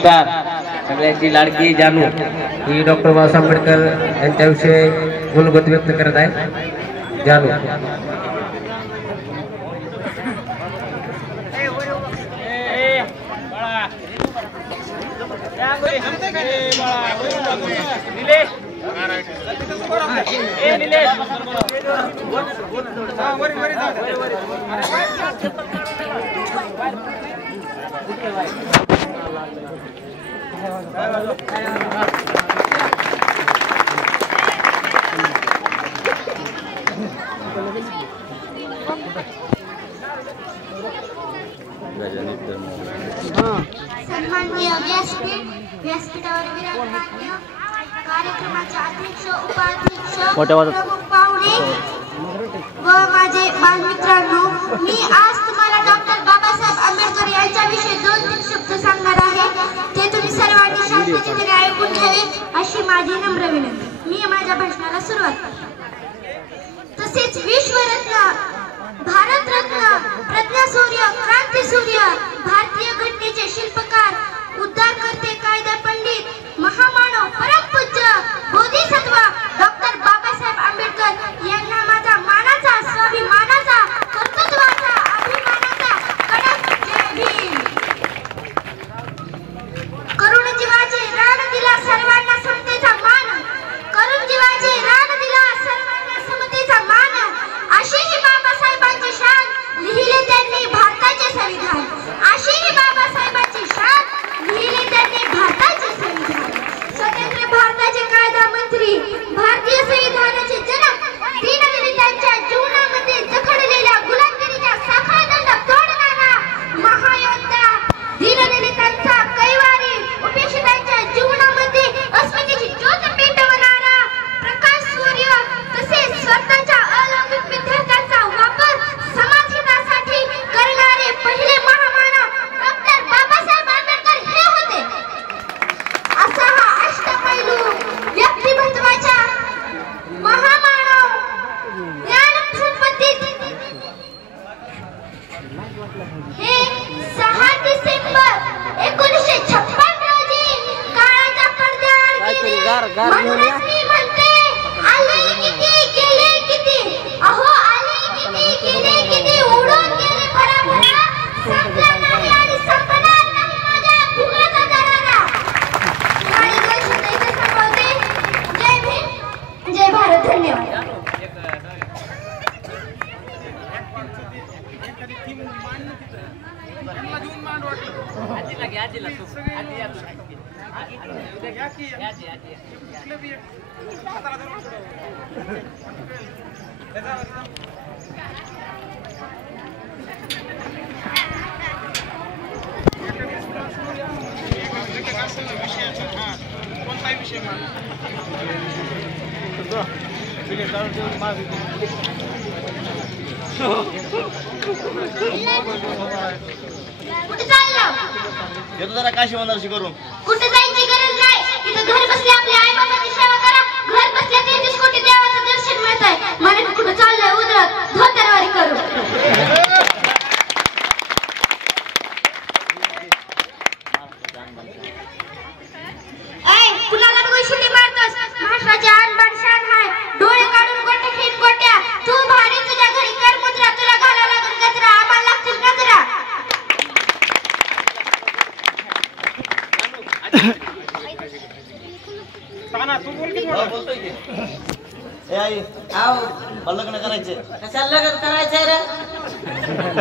Star सगळ्यांची लाडकी जानू ही doctor Babasaheb Ambedkar यांच्याविषयी मूलभूत व्यक्त करत आहे। जानू सन्माननीय व्यासपीठावर विराजमान कार्यक्रमाचे अध्यक्ष उपाध्यक्ष प्रमुख पाहुणे व माझे बालमित्रांनो, मी आज तुम्हाला डॉक्टर बाबासाहेब आंबेडकर यांच्याविषयी 2-3 शब्द सांगणार आहे। ते तुम्ही सर्वांनी शांततेने ऐकून घ्यावे अशी माझी नम्र विनंती। मी माझ्या भाषणाला सुरुवात करते। तसेच विश्वरत्न, भारतरत्न, प्रज्ञासूर्य, क्रांतीसूर्य, भारतीय घटनेचे शिल्पकार, उद्धारकर्ते, कायदा पंडित, महामानव, परमपूज्य बोधिसत्व डॉक्टर बाबासाहेब आंबेडकर यांना माझा मानाचा, स्वाभिमानाचा, कर्तृत्वाचा, अभिमानाचा कडक जय भीम। करुण जीवाचे रान दिला सर्वांना समतेचा मान, करुण जीवाचे रान दिला सर्वांना समतेचा मान, अशी ही बाबासाहेबांची शान लिहिले त्यांनी भारताचे संविधान, अशी ही बाबासाहेबांची शान लिहिले त्यांनी भारताचे संविधान। स्वतंत्र भारताचे कायदा मंत्री, भारतीय संविधानाचे जनक, दीनदलितांच्या जीवनामध्ये जखडलेल्या गुलामगिरीच्या साखळदंड तोडणारा महायोद्धा, दीनदलितांचा कैवारी, उपेक्षितांच्या जीवनामध्ये अस्मितेची ज्योत पेटवणारा प्रकाश सूर्य, तसेच स्वतःच्या अलौकिक विद्यार्थ्यांचा वापर समाजहितासाठी करणारे पहिले महामानव डॉक्टर बाबासाहेब आंबेडकर हे होते। असा हा अष्टपैलू व्यक्तिमत्वाच्या महामानव ज्ञानसंपत्तीत हे 6 डिसेंबर 1956 रोजी काळाच्या पडद्याआड गेले। म्हणूनच मी म्हणते, आले किती गेले किती, अहो आले किती गेले किती, उडून गेले भराभरा, संपला नाही आणि संपणार नाही माझ्या भीमाचा दरारा। माझे 2 शब्द इथे संपवते। जय भीम, जय भारत, धन्यवाद। कुठे चालला? येतो जरा काशी वंदनाची करून। कुठे जायची गरज नाही, इथं घर बसल्या आपल्या आई बाबाची सेवा करा। घर बसल्या 33 कोटी देवाचं दर्शन मिळतंय, म्हणून कुठे चाललंय उदरत धोतरवारी करू। कुणाला तू शिटी मारतोस? महाराष्ट्राची आणबाण शान हाय, डोळे काढून गोटे खेळ गोट्या, तू भारी तुझ्या घरी कर मुद्रा, तुला घाला लागेल गजरा, आम्हाला लागतील गजरा। तू बोल की थोडं बोलतोय की ए आई आव लग्न करायचे कशाला लग्न करायचंय रे?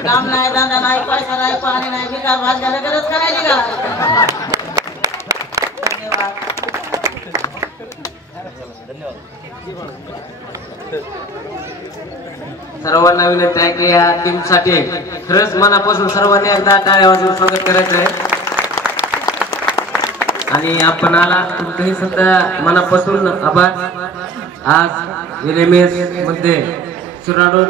काम नाही, धंदा नाही, पैसा नाही, पाणी नाही, बिकार भात झालं गरज करायची का? सर्वांना विनंती आहे की या टीमसाठी खरंच मनापासून सर्वांनी एकदा टाळ्या वाजवून स्वागत करायचं आहे। आणि आपण आला तुमचंही सुद्धा मनापासून आभार। आज LMS मध्ये सुराडून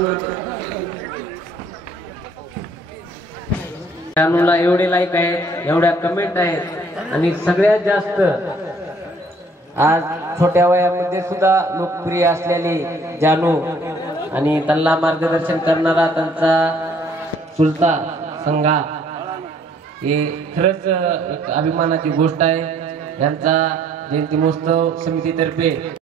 जानूला एवढे लाईक आहेत, एवढ्या कमेंट आहेत आणि सगळ्यात जास्त आज छोट्या वयामध्ये सुद्धा लोकप्रिय असलेली जानू आणि त्यांना मार्गदर्शन करणारा त्यांचा सुलता संघा हे खरंच एक अभिमानाची गोष्ट आहे. यांचा जयंती महोत्सव समितीतर्फे